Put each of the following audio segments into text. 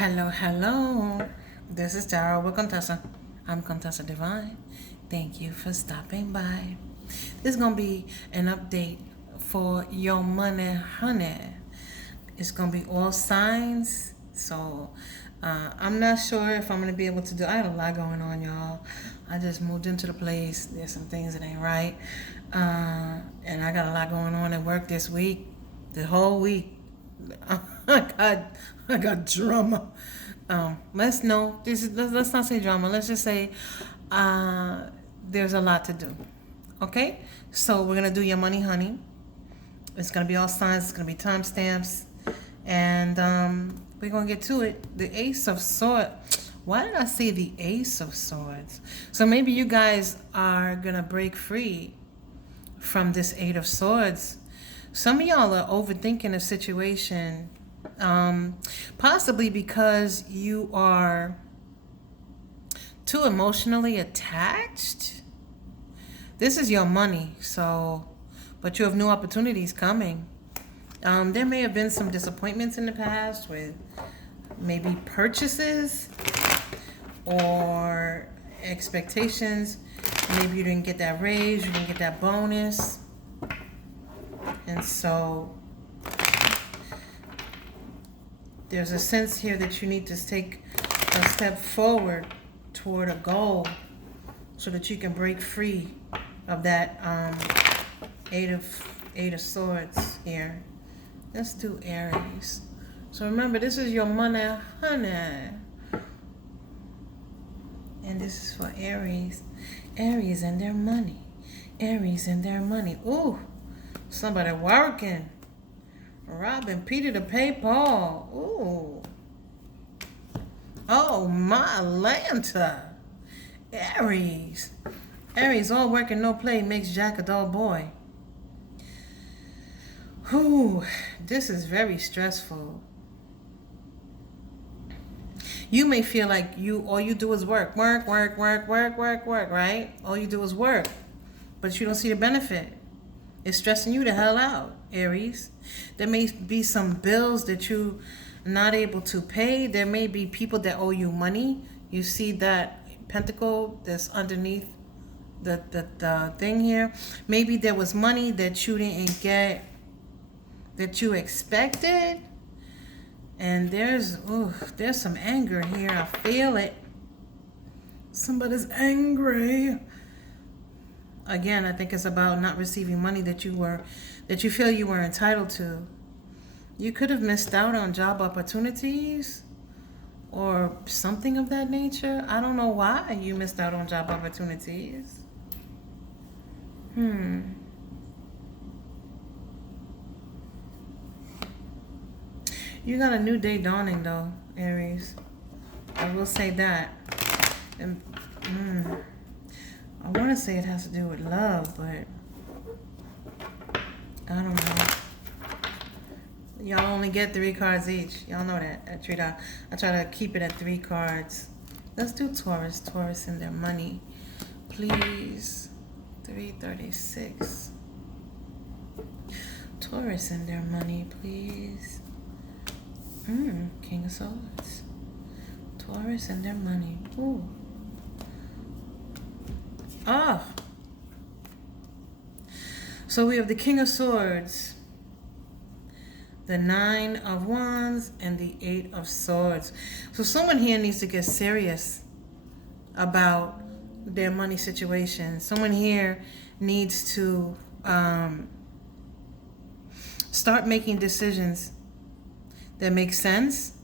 Hello. This is Tarot with Contessa. I'm Contessa Divine. Thank you for stopping by. This is going to be an update for your money, honey. It's going to be all signs. So, I'm not sure if I'm going to be able to do. I had a lot going on, y'all. I just moved into the place. There's some things that ain't right. And I got a lot going on at work this week. The whole week. I got drama. Let's not say drama. Let's just say there's a lot to do. Okay, so we're gonna do your money, honey. It's gonna be all signs. It's gonna be timestamps, and we're gonna get to it. The Ace of Swords. Why did I say the Ace of Swords? So maybe you guys are gonna break free from this Eight of Swords. Some of y'all are overthinking a situation, possibly because you are too emotionally attached. This is your money, but you have new opportunities coming. There may have been some disappointments in the past with maybe purchases or expectations. Maybe you didn't get that raise, you didn't get that bonus. And so there's a sense here that you need to take a step forward toward a goal so that you can break free of that Eight of Swords here. Let's do Aries. So remember, this is your money, honey. And this is for Aries. Aries and their money. Aries and their money. Ooh. Somebody working. Robbing Peter to pay Paul. Ooh. Oh, my Lanta. Aries. Aries, all work and no play makes Jack a dull boy. Ooh, this is very stressful. You may feel like all you do is work, right? All you do is work, but you don't see the benefit. It's stressing you the hell out, Aries. There may be some bills that you're not able to pay. There may be people that owe you money. You see that pentacle that's underneath the thing here. Maybe there was money that you didn't get that you expected. And there's some anger here. I feel it. Somebody's angry. Again, I think it's about not receiving money that you feel you were entitled to. You could have missed out on job opportunities or something of that nature. I don't know why you missed out on job opportunities. You got a new day dawning though, Aries. I will say that. And I want to say it has to do with love, but I don't know. Y'all only get 3 cards each. Y'all know that. I try to keep it at 3 cards. Let's do Taurus. Taurus and their money. Please. 336. Taurus and their money, please. King of Swords. Taurus and their money. Ooh. So we have the King of Swords, the 9 of Wands, and the 8 of Swords. So someone here needs to get serious about their money situation. Someone here needs to start making decisions that make sense.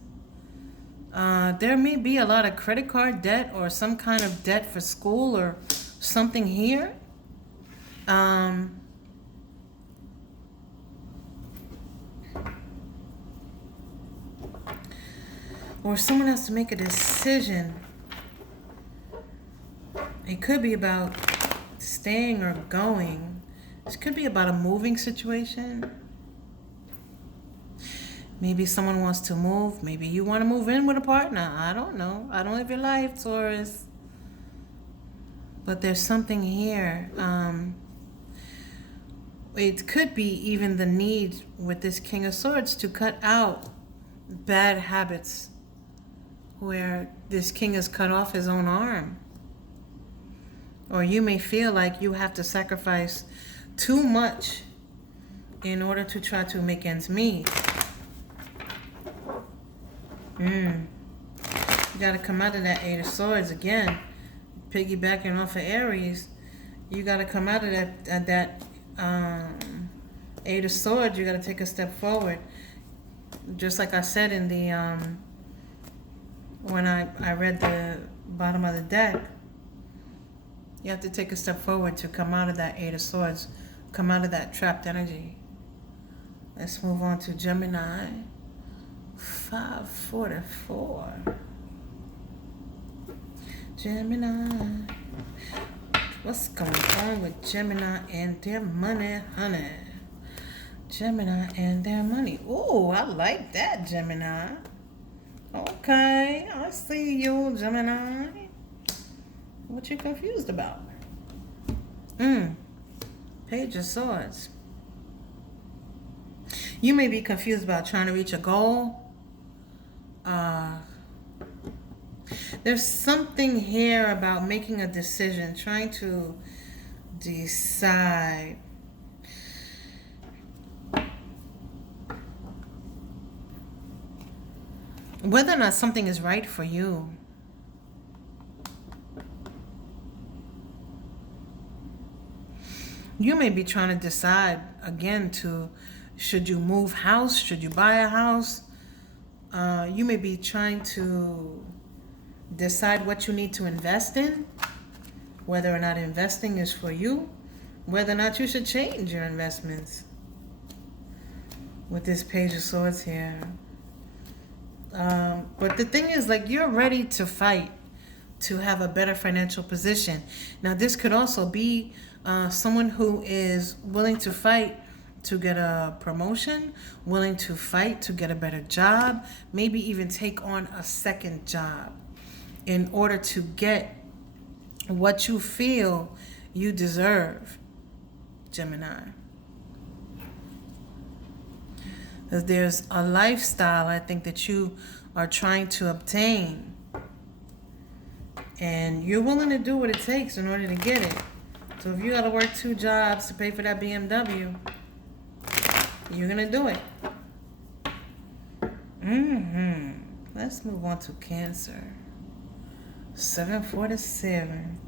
There may be a lot of credit card debt or some kind of debt for school or something here. Or someone has to make a decision. It could be about staying or going. This could be about a moving situation. Maybe someone wants to move. Maybe you want to move in with a partner. I don't know. I don't live your life, Taurus. But there's something here. It could be even the need with this King of Swords to cut out bad habits where this king has cut off his own arm. Or you may feel like you have to sacrifice too much in order to try to make ends meet. You got to come out of that Eight of Swords again. Piggybacking off of Aries, you got to come out of that Eight of Swords. You got to take a step forward. Just like I said in the when I read the bottom of the deck, you have to take a step forward to come out of that Eight of Swords, come out of that trapped energy. Let's move on to Gemini. 544. Gemini. What's going on with Gemini and their money, honey? Gemini and their money. Ooh, I like that, Gemini. Okay, I see you, Gemini. What you confused about? Page of Swords. You may be confused about trying to reach a goal. There's something here about making a decision, trying to decide. Whether or not something is right for you. You may be trying to decide, again, should you move house? Should you buy a house? You may be trying to decide what you need to invest in, whether or not investing is for you, whether or not you should change your investments. With this Page of Swords here. But the thing is, like, you're ready to fight to have a better financial position. Now, this could also be someone who is willing to fight to get a promotion, willing to fight to get a better job, maybe even take on a second job in order to get what you feel you deserve, Gemini. There's a lifestyle, I think, that you are trying to obtain, and you're willing to do what it takes in order to get it. So if you got to work 2 jobs to pay for that BMW, you're going to do it. Let's move on to Cancer. 747.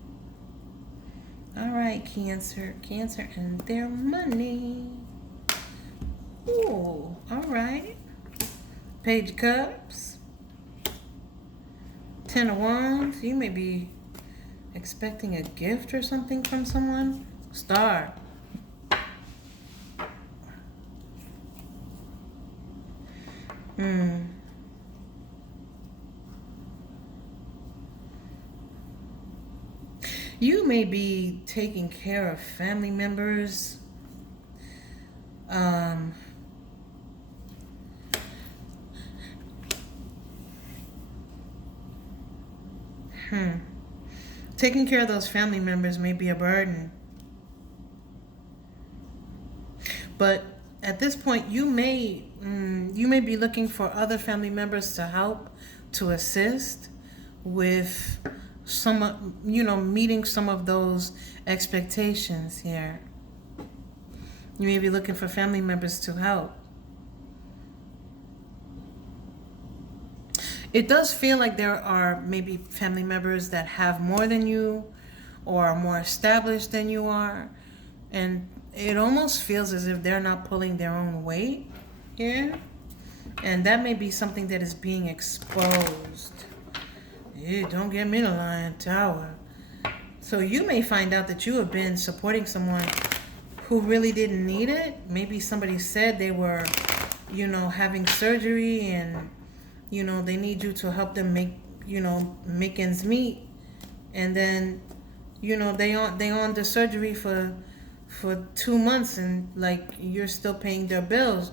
All right, Cancer. Cancer and their money. Ooh, all right. Page of Cups. 10 of Wands. You may be expecting a gift or something from someone. Star. You may be taking care of family members. Taking care of those family members may be a burden. But at this point, you may be looking for other family members to help, to assist with meeting some of those expectations here. You may be looking for family members to help. It does feel like there are maybe family members that have more than you or are more established than you are. And it almost feels as if they're not pulling their own weight here. And that may be something that is being exposed. Don't get me the Lion Tower. So you may find out that you have been supporting someone who really didn't need it. Maybe somebody said they were, having surgery and, they need you to help them make ends meet. And then, they on the surgery for 2 months and like you're still paying their bills.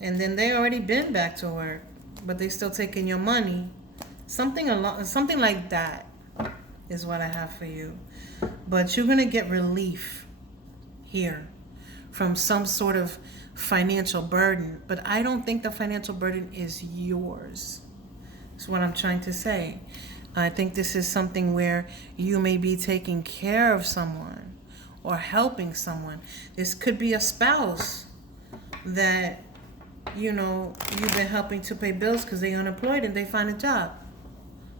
And then they already been back to work, but they still taking your money. Something like that is what I have for you. But you're going to get relief here from some sort of financial burden. But I don't think the financial burden is yours. That's what I'm trying to say. I think this is something where you may be taking care of someone or helping someone. This could be a spouse that, you've been helping to pay bills because they're unemployed and they find a job.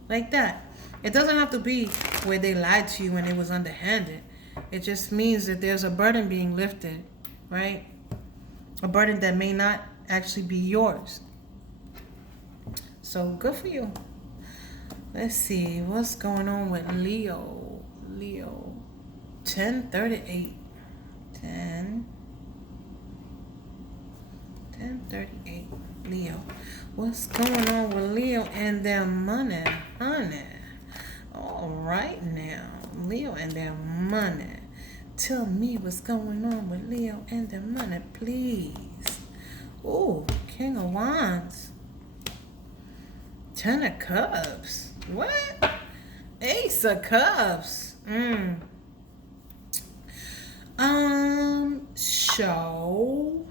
Like that. It doesn't have to be where they lied to you and it was underhanded. It just means that there's a burden being lifted, right? A burden that may not actually be yours. So good for you. Let's see what's going on with Leo. 10:38. 10:38. Leo. What's going on with Leo and their money, honey? All right now, Leo and their money. Tell me what's going on with Leo and their money, please. Oh, King of Wands. 10 of Cups. What? Ace of Cups. So.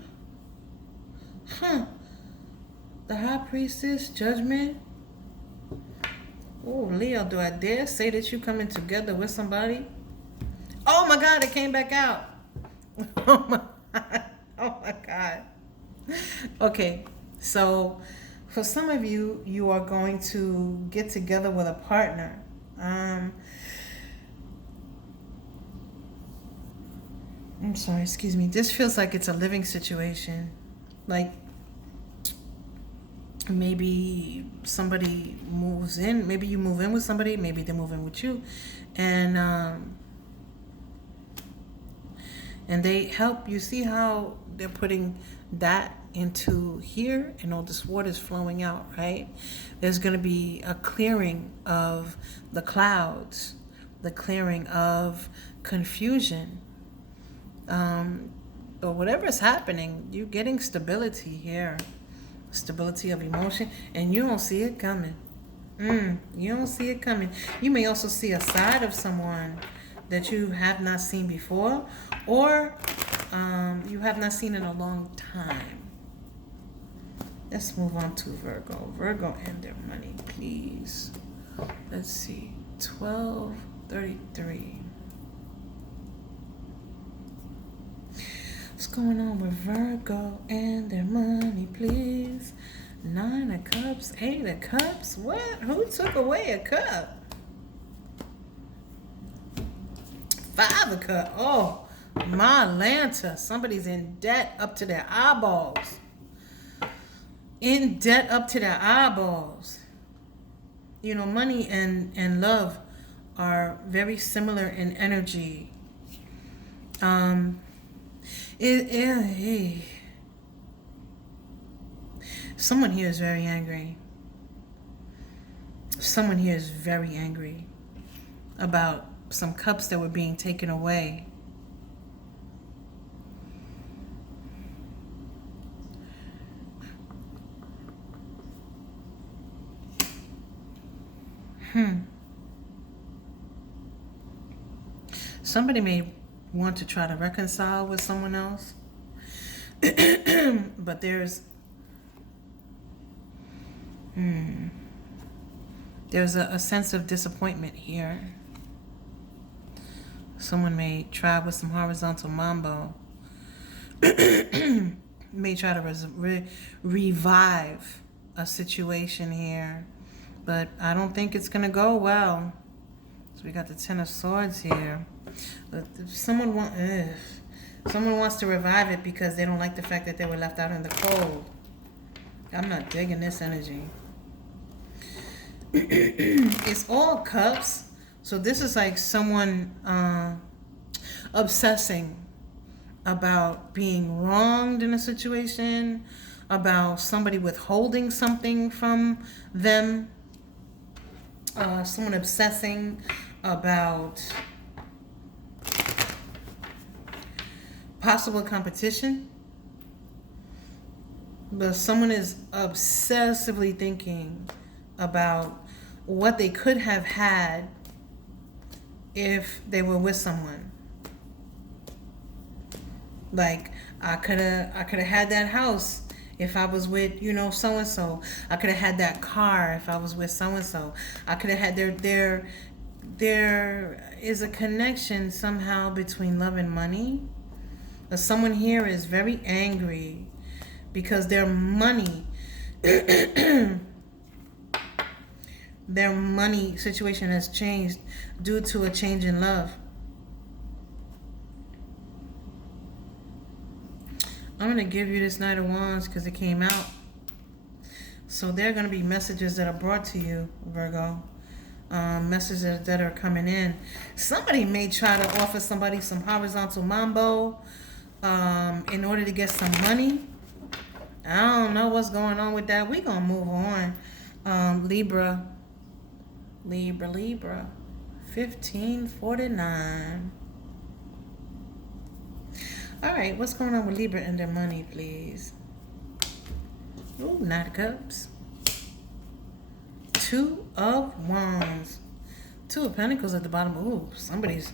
The High Priestess, Judgment. Oh, Leo, do I dare say that you coming together with somebody? Oh my God, it came back out. Oh my God. Okay, so for some of you, you are going to get together with a partner. I'm sorry, excuse me. This feels like it's a living situation. Like maybe somebody moves in. Maybe you move in with somebody. Maybe they move in with you. And they help. You see how they're putting that into here and all this water is flowing out, right? There's going to be a clearing of the clouds, the clearing of confusion. But whatever is happening, you're getting stability here. Stability of emotion, and you don't see it coming. You don't see it coming. You may also see a side of someone that you have not seen before, or you have not seen in a long time. Let's move on to Virgo. Virgo and their money, please. Let's see. 12:33. What's going on with Virgo and their money, please? 9 of Cups, 8 of Cups. What? Who took away a cup? 5 of Cups. Oh, my Lanta. Somebody's in debt up to their eyeballs. In debt up to their eyeballs. Money and love are very similar in energy. Someone here is very angry. Someone here is very angry about some cups that were being taken away. Somebody may want to try to reconcile with someone else, but there's a sense of disappointment here. Someone may try with some horizontal mambo, may try to revive a situation here, but I don't think it's gonna go well. So we got the 10 of Swords here. Someone wants to revive it because they don't like the fact that they were left out in the cold. I'm not digging this energy. It's all cups. So this is like someone obsessing about being wronged in a situation, about somebody withholding something from them, someone obsessing about possible competition, but someone is obsessively thinking about what they could have had if they were with someone. Like, I could have had that house If I was with, you know, so and so, I could have had that car. If I was with so and so, I could have had there is a connection somehow between love and money. But someone here is very angry because their money their money situation has changed due to a change in love. I'm going to give you this Knight of Wands because it came out. So there are going to be messages that are brought to you, Virgo. Messages that are coming in. Somebody may try to offer somebody some horizontal mambo in order to get some money. I don't know what's going on with that. We're going to move on. Libra. 1549. All right, what's going on with Libra and their money, please? Ooh, Knight of Cups. 2 of Wands. 2 of Pentacles at the bottom. Ooh, somebody's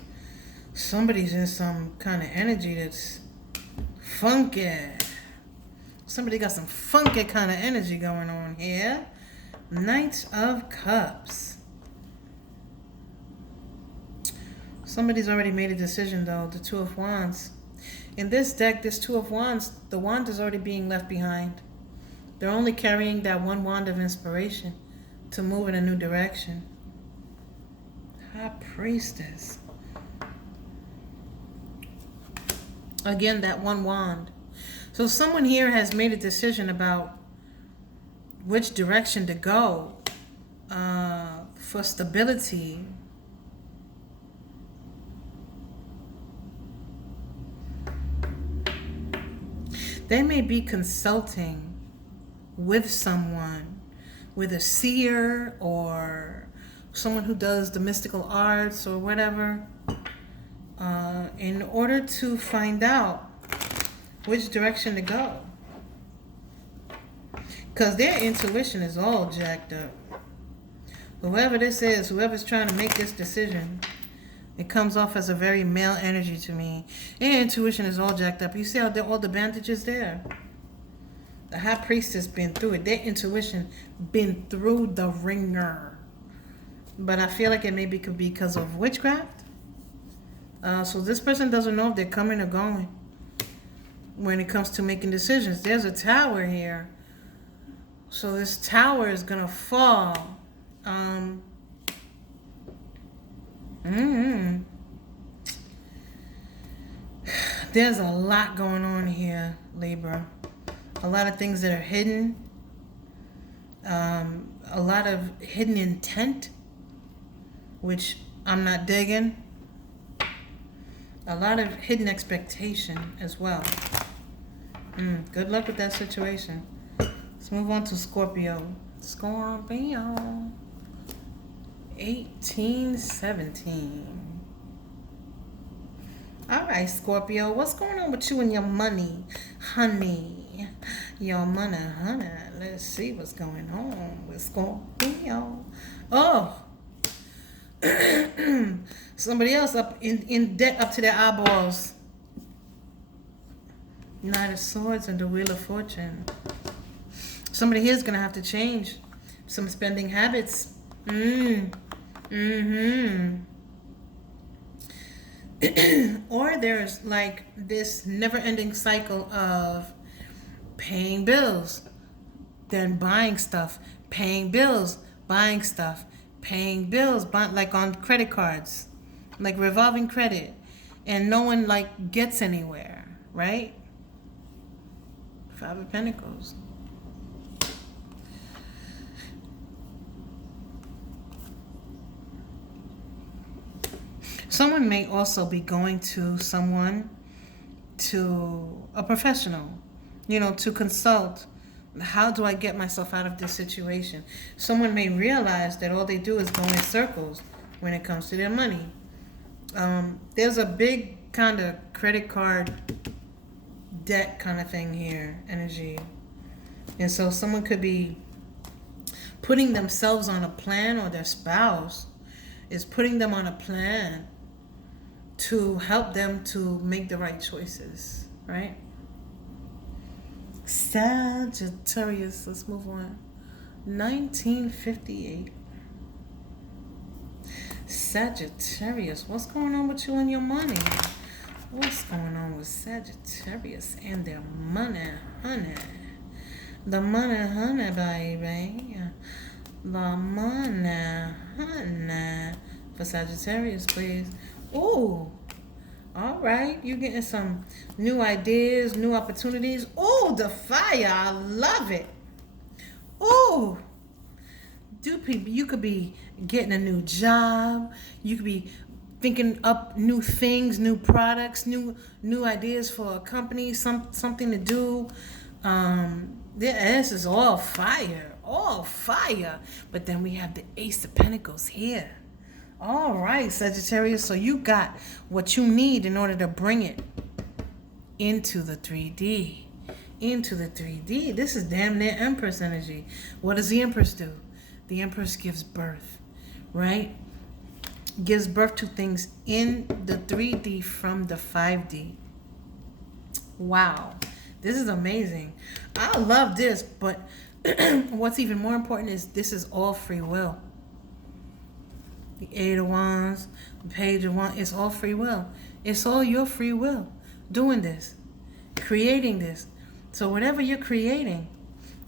in some kind of energy that's funky. Somebody got some funky kind of energy going on here. Knight of Cups. Somebody's already made a decision, though. The 2 of Wands. In this deck, this 2 of Wands, the wand is already being left behind. They're only carrying that one wand of inspiration to move in a new direction. High Priestess. Again, that one wand. So someone here has made a decision about which direction to go for stability. They may be consulting with someone, with a seer or someone who does the mystical arts or whatever, in order to find out which direction to go. Because their intuition is all jacked up. Whoever this is, whoever's trying to make this decision, it comes off as a very male energy to me. Their intuition is all jacked up. You see how all the bandages there? The High Priestess been through it. Their intuition been through the ringer. But I feel like it maybe could be because of witchcraft. So this person doesn't know if they're coming or going when it comes to making decisions. There's a tower here. So this tower is going to fall. There's a lot going on here, Libra. A lot of things that are hidden. A lot of hidden intent, which I'm not digging. A lot of hidden expectation as well. Good luck with that situation. Let's move on to Scorpio. Scorpio. 1817. All right, Scorpio. What's going on with you and your money, honey? Your money, honey. Let's see what's going on with Scorpio. Oh. Somebody else up in debt up to their eyeballs. Knight of Swords and the Wheel of Fortune. Somebody here is going to have to change some spending habits. Or there's like this never-ending cycle of paying bills, then buying stuff, paying bills, buying stuff, paying bills, like on credit cards, like revolving credit, and no one like gets anywhere, right? 5 of Pentacles. Someone may also be going to a professional, to consult. How do I get myself out of this situation? Someone may realize that all they do is go in circles when it comes to their money. There's a big kind of credit card debt kind of thing here, energy. And so someone could be putting themselves on a plan, or their spouse is putting them on a plan to help them to make the right choices, right? Sagittarius, let's move on. 1958. Sagittarius, what's going on with you and your money? What's going on with Sagittarius and their money, honey? The money, honey, baby. The money, honey. For Sagittarius, please. Ooh. All right. You're getting some new ideas, new opportunities. Ooh, the fire. I love it. Ooh. You could be getting a new job. You could be thinking up new things, new products, new ideas for a company, something to do. This is all fire, all fire. But then we have the Ace of Pentacles here. All right, Sagittarius. So you got what you need in order to bring it into the 3D. Into the 3D. This is damn near Empress energy. What does the Empress do? The Empress gives birth, right? Gives birth to things in the 3D from the 5D. Wow. This is amazing. I love this, but what's even more important is this is all free will. The 8 of Wands, the Page of Wands, it's all free will. It's all your free will doing this, creating this. So whatever you're creating,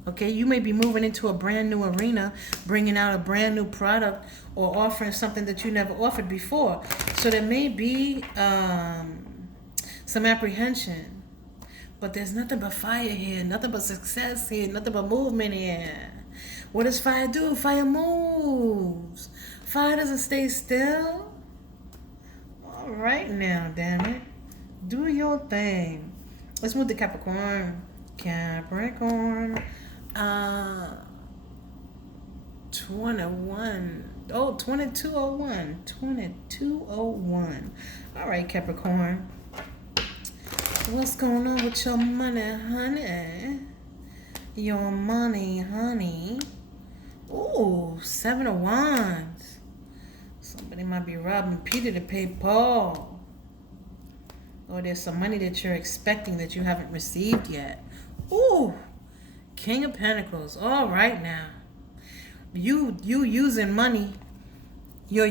okay, you may be moving into a brand new arena, bringing out a brand new product or offering something that you never offered before. So there may be some apprehension, but there's nothing but fire here, nothing but success here, nothing but movement here. What does fire do? Fire moves. Fire doesn't stay still. All right now, damn it. Do your thing. Let's move to Capricorn. Capricorn. 21. Oh, 2201. 2201. All right, Capricorn. What's going on with your money, honey? Your money, honey. Ooh, 7 of Wands. Somebody might be robbing Peter to pay Paul. Or there's some money that you're expecting that you haven't received yet. Ooh, King of Pentacles. All right now. You using money. You're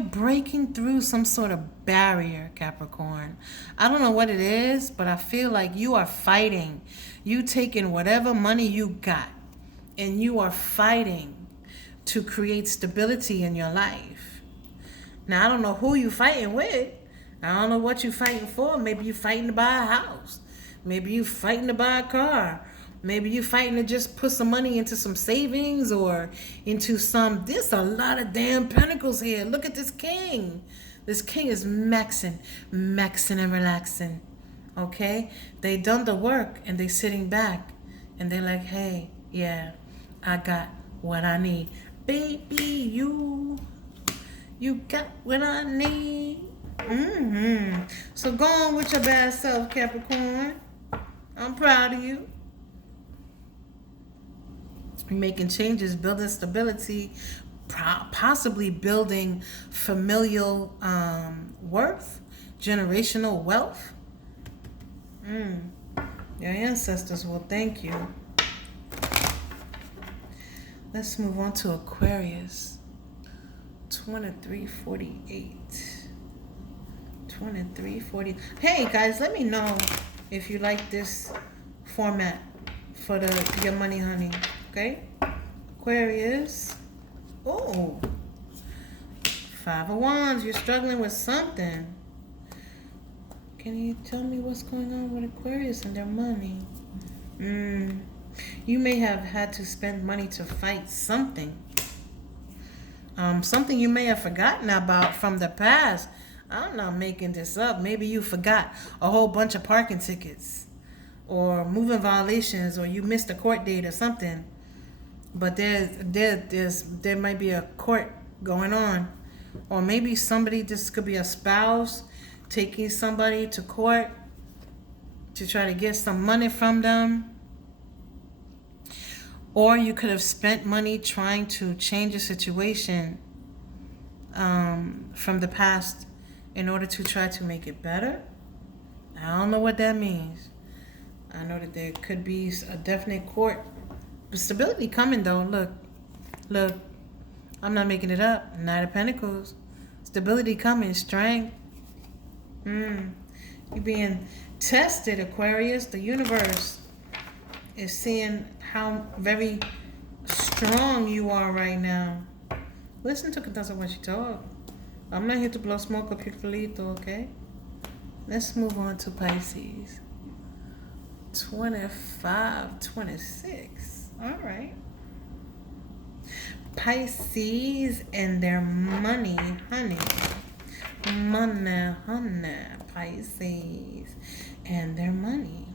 breaking through some sort of barrier, Capricorn. I don't know what it is, but I feel like you are fighting. You taking whatever money you got and you are fighting to create stability in your life. Now, I don't know who you fighting with. I don't know what you fighting for. Maybe you fighting to buy a house. Maybe you fighting to buy a car. Maybe you fighting to just put some money into some savings or into some... There's a lot of damn pentacles here. Look at this king. This king is maxing and relaxing. Okay? They done the work and they sitting back. And they're like, hey, yeah, I got what I need. Baby, you got what I need. So go on with your bad self, Capricorn. I'm proud of you. Making changes, building stability, possibly building familial worth, generational wealth. Your ancestors will thank you. Let's move on to Aquarius. 2348. 2340. Hey guys, let me know if you like this format for your money, honey. Okay? Aquarius. Oh. 5 of Wands. You're struggling with something. Can you tell me what's going on with Aquarius and their money? You may have had to spend money to fight something. Something you may have forgotten about from the past. I'm not making this up. Maybe you forgot a whole bunch of parking tickets or moving violations, or you missed a court date or something. But there might be a court going on. Or maybe this could be a spouse taking somebody to court to try to get some money from them. Or you could have spent money trying to change a situation from the past in order to try to make it better. I don't know what that means. I know that there could be a definite court stability coming though. Look, I'm not making it up. Knight of Pentacles. Stability coming, strength. You're being tested, Aquarius. The universe is seeing how very strong you are right now. Listen to Katasa when she talk. I'm not here to blow smoke up your felito, okay? Let's move on to Pisces. 25, 26. All right. Pisces and their money, honey. Money, Pisces and their money.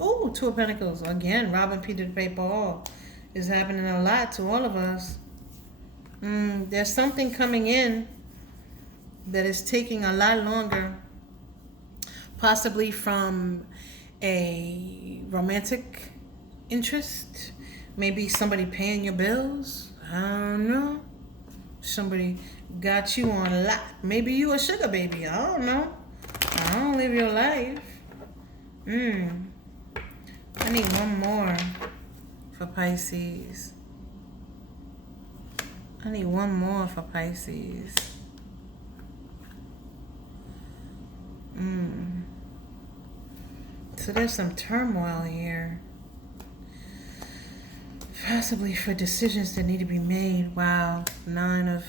Oh, Two of Pentacles. Again, robbing Peter to pay Paul is happening a lot to all of us. There's something coming in that is taking a lot longer, possibly from a romantic interest, maybe somebody paying your bills. I don't know. Somebody got you on a lot. Maybe you a sugar baby. I don't know. I don't live your life. I need one more for Pisces. I need one more for Pisces. So there's some turmoil here. Possibly for decisions that need to be made. Wow. 9 of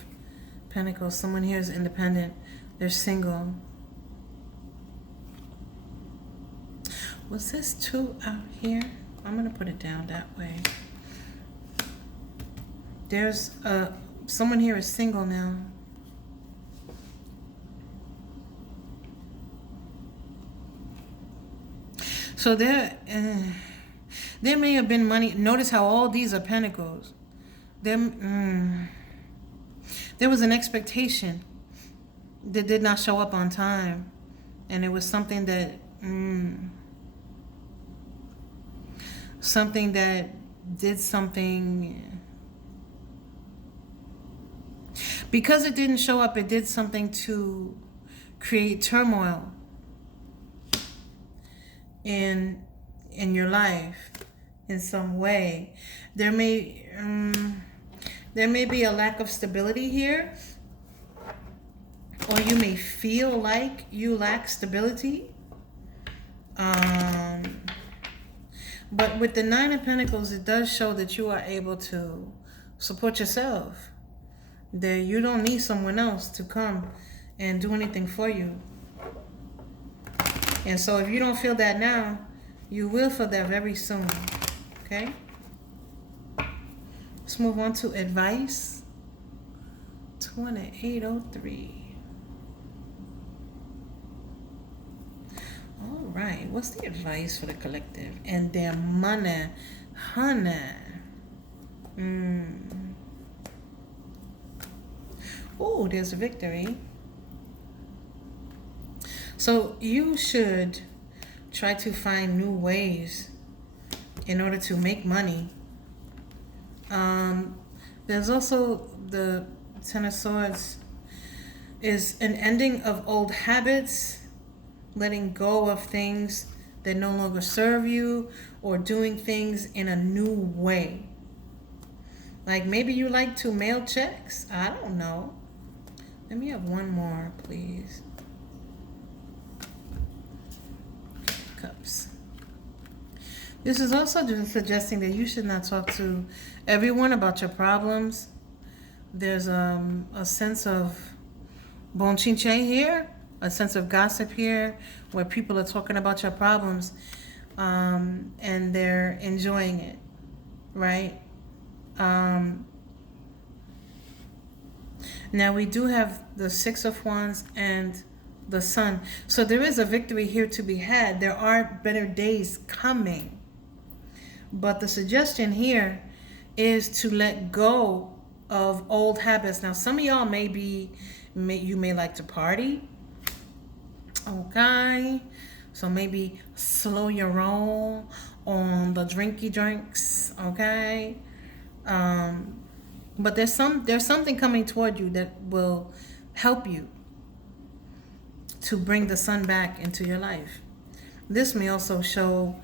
Pentacles. Someone here is independent. They're single. Was this 2 out here? I'm going to put it down that way. There's someone here is single now. So there may have been money. Notice how all these are pentacles. There was an expectation that did not show up on time. And it was something that... something that did something... Because it didn't show up, it did something to create turmoil in your life in some way. There may be a lack of stability here, or you may feel like you lack stability. But with the 9 of Pentacles, it does show that you are able to support yourself. That you don't need someone else to come and do anything for you. And so if you don't feel that now, you will feel that very soon. Okay? Let's move on to advice. 2803. All right. What's the advice for the collective and their money? Honey. Oh, there's a victory. So you should try to find new ways in order to make money. There's also the 10 of Swords is an ending of old habits, letting go of things that no longer serve you, or doing things in a new way. Like maybe you like to mail checks. I don't know. Let me have one more, please. Cups. This is also just suggesting that you should not talk to everyone about your problems. There's a sense of bonchinche here, a sense of gossip here, where people are talking about your problems, and they're enjoying it, right? Now we do have the 6 of Wands and the Sun. So there is a victory here to be had. There are better days coming. But the suggestion here is to let go of old habits. Now some of y'all you may like to party. Okay. So maybe slow your roll on the drinky drinks. Okay. But there's something coming toward you that will help you to bring the sun back into your life. This may also show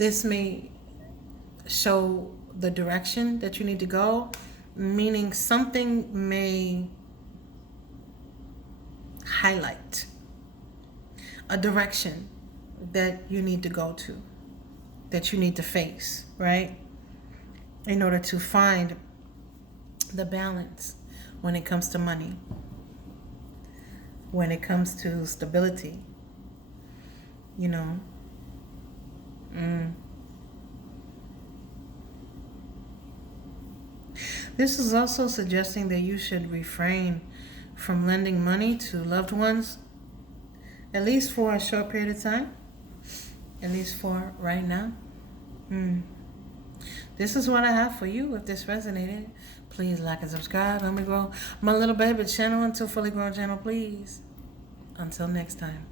This may show the direction that you need to go, meaning something may highlight a direction that you need to go to, that you need to face, right? In order to find the balance when it comes to money, when it comes to stability, you know. This is also suggesting that you should refrain from lending money to loved ones, at least for a short period of time, at least for right now. This is what I have for you. If this resonated, please like and subscribe. Help me grow my little baby channel into fully grown channel, please. Until next time.